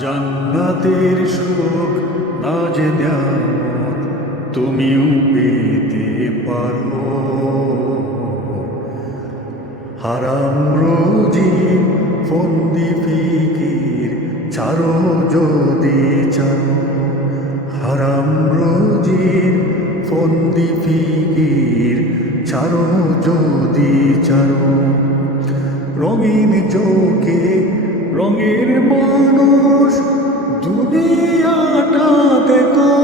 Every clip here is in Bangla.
জান্নাতের সুখ না যে নিয়ামত তুমিও পেতে পারো। হারাম রুজি ফন্দি ফিকির ছাড়ো যদি চারো। হারাম রুজি ফন্দি ফিকির ছাড়ো যদি চারো। রঙিন চোখে রঙের মানুষ দুনিয়াটা দেখো।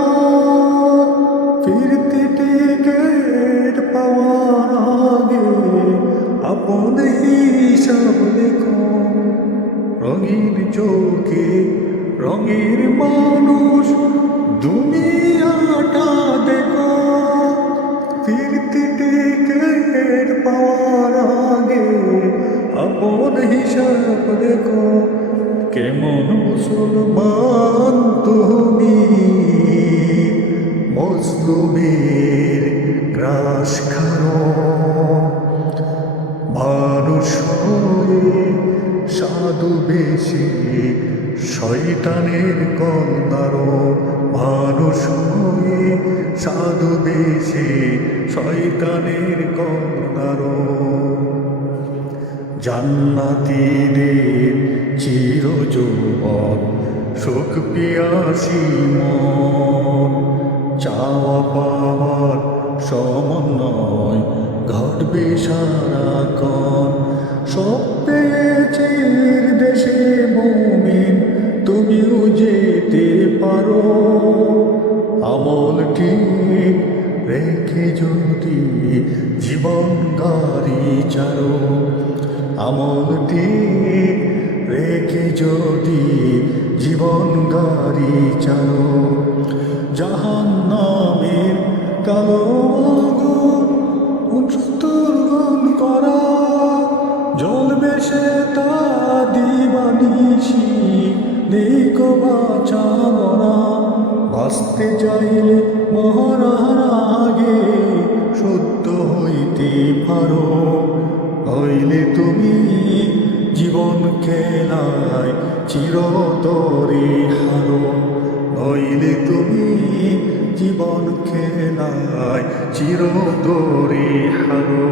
ফিরতি টিকিট পাওয়ার আগে আপন হিসাব দেখো। রঙিন চোখে রঙের মানুষ দুনিয়াটা দেখো। ফিরতি টিকিট পাওয়ার আগে আপন হিসাব দেখো। কেমন মুসলমান তুমি মজলুমের গ্রাস খানো। মানুষ হয়ে সাধু বেশি শয়তানের কন্দারো। মানুষ হয়ে সাধু বেশি শয়তানের কন্দারো। জান্নাতীদের চির যৌবন সুখ পিয়াসী মন। চাওয়া পাওয়ার সমন্বয় ঘটবে সারাক্ষণ। সব পেয়েছে দেশে মুমিন তুমিও যেতে পারো। আমল ঠিক রেখে যদি জীবন গাড়ি চারো। আমল ঠিক রেখে যদি জীবন গাড়ি চারো। জাহান্নামের কালো আগুন ৭৯ গুণ করা জ্বলবে সে তা দিবানিশি। দেখো বাঁচা মরা বাঁচতে চাইলে মরার আগে সত্য হইতে পারো। হইলে তুমি জীবন খেলায় চিরতরে হারো। হইলে তুমি জীবন খেলায় চিরতরে হারো।